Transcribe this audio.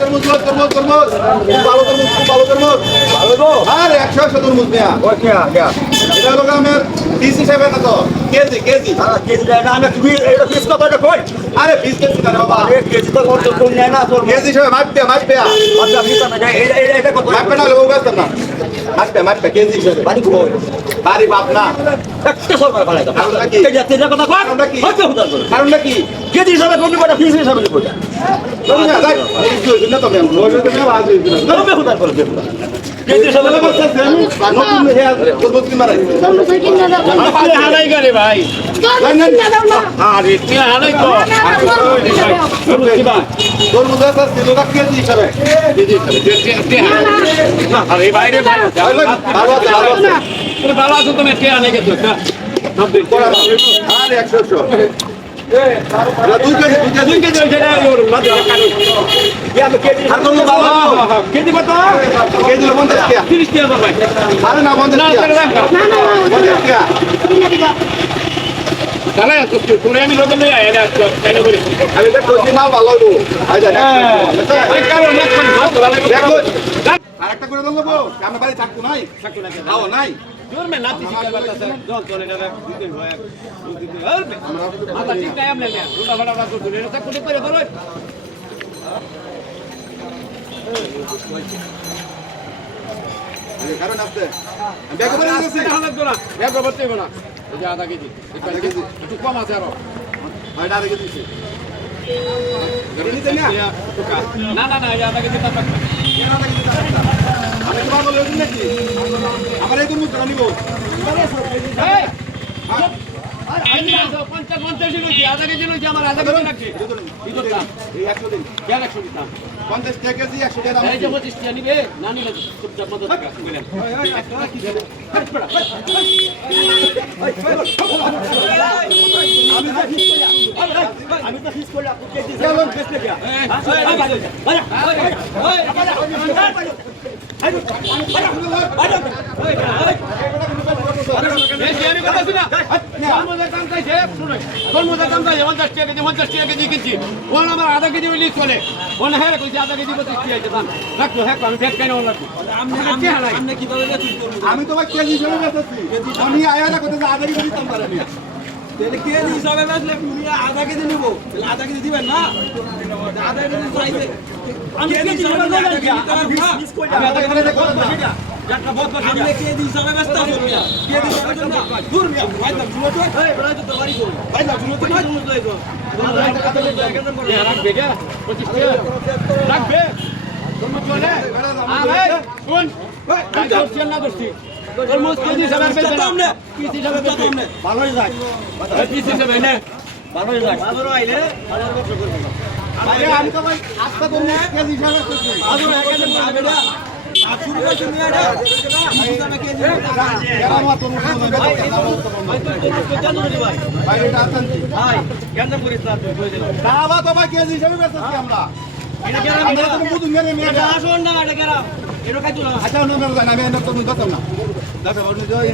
তরমুজ ভালো তরমুজ আরে 100 তরমুজ নেয়া এটা হলো আমার পিস হিসাবে না তো কেজি কেজি না আমি তুমি এটা পিস কত টাকা কই আরে 20 কেজি না বাবা কেজি তো কত কম নেয় না তোর কেজি হিসাবে মাপবে আচ্ছা আমি জানা যায় এটা কত মাপবে না লোক ব্যস্ত না মাপবে কেজি হিসাবে বাড়ি কই বাড়ি বাপ না একটা সরকার বাড়াই দাও কারণটা কি? এই যে কথা কই কারণটা কি? হচ্ছে হুদার করে কারণটা কি কেজি হিসাবে কোন কোটা পিস হিসাবে নিব না তুমি না যাই এই তো না তো আমি রোজ তো না আজ তবে হুদার করে দেব কেজি হিসাবে নতুন হেয়ার তরমুজ কি মারাই আপনি হারাই গেলে ভাই আরে তুই হারাই তো তরমুজ আছে সিলোটা কেজি হিসাবে আরে বাইরে ভালো আছে ভালো আছো তুমি কে আনে গেছো আরে 100 দুই কেজি কেজি আর কোন বাবা কেজি কত কেজি 50 টাকা 30 টাকা ভাই আরে না 50 টাকা 50 টাকা তাহলে তুমি আমি লোক লই আয় না কেন করি আমি তো কোজি মাল ভালো হইবো আই যা এই কারণ না কোন ভাত দেখো আরেকটা করে দেবো আমরা বাড়ি থাকবো নাই খাও নাই জোর মে নাতি শিকার করতেছে জল চলে না দিতে হয় দিতে আর মাথা ঠিক নাই আমনে না উল্টা ফাটা না করতে এটা কোটি করে ধরো কারণ আছে ব্যাগ করে দিয়েছি হালাত দোলা এক করতে হবে না এই যে আধা কেজি একটু কম আছে আরো ভাই আরে দিয়েছি না না না এই আধা কেজি টাকা আমি কি পাগল হইছি নাকি আমার এই তুমি জানি নিব এই পঞ্চাশ পঞ্চাশ লইছি আধা কেজি লইছি আমার আধা কেজি লাগছে এই 100 দিন কেন 100 দিতাম 50 টাকা কেজি 100 টাকা দাম এই যে 25 টাকা নিবে না নিলে চুপচাপ মতো টাকা বলেন আমি তো ফিস করলাম কেজি চলো বেশ লেগে আমি কথা শুনা তরমুজের দাম চাইছে তরমুজের দাম চাইছে 50 টাকা কেজি কিনছি ওন আমার আধা কেজি লিস্ট করে ওন হ্যাঁ কইছি আধা কেজি 25 টাকা আছে দাম রাখো হ্যাঁ আমি ফেক কেন লাগবে আপনি কিভাবে আমি তো ভাই কেজি হিসেবে বেচছি আমি আয়া না কত আধা কেজি দিতাম পারেনি তাহলে কেজি হিসাবে বেচলে তুমি আধা কেজি নেব তাহলে আধা কেজি দিবেন না আধা কেজি চাইছে আমি কেজি হিসাবে মিস কই আমি আধা কেজি দেখো না একটা বহুত বড় আমি কেজি হিসাবে বেচতে হবে মিয়া কেজি হিসাবে না দূর মিয়া ভাই না শুনো তো এই বড় তো বাড়ি কই ভাই না শুনো তো ভাই শুনো তো এগো রাখবে কে 25 টাকা রাখবে তরমুজ চলে আরে শুন আমি করছি না করছি তরমুজ কেজি হিসাবে বেচবে না পিস হিসাবে বেচবে ভালোই যায় পিস হিসাবে না ভালোই যায় ভালো আইলে হাজার বছর করব আরে আমি তো ভাই আজকে তো কেজি হিসেবে বেচছি আজ এখানে পাবে না আর শুরু করছি মিয়াটা আমি তো কেজি কেরাম তো মুসলমান ভাই এটা আছেন কি ভাই কেন করিস না তুই কই দিল দাবা তো ভাই কেজি হিসেবে বেচছি আমরা এটা কেন আমরা তো বুঝুন মেরে মেয়ে এটা আসুন না এটা কেন এটা কাইতো না আচ্ছা না মেরে জানা আমি এনে তো বুঝতাম না দাদা বড় জয়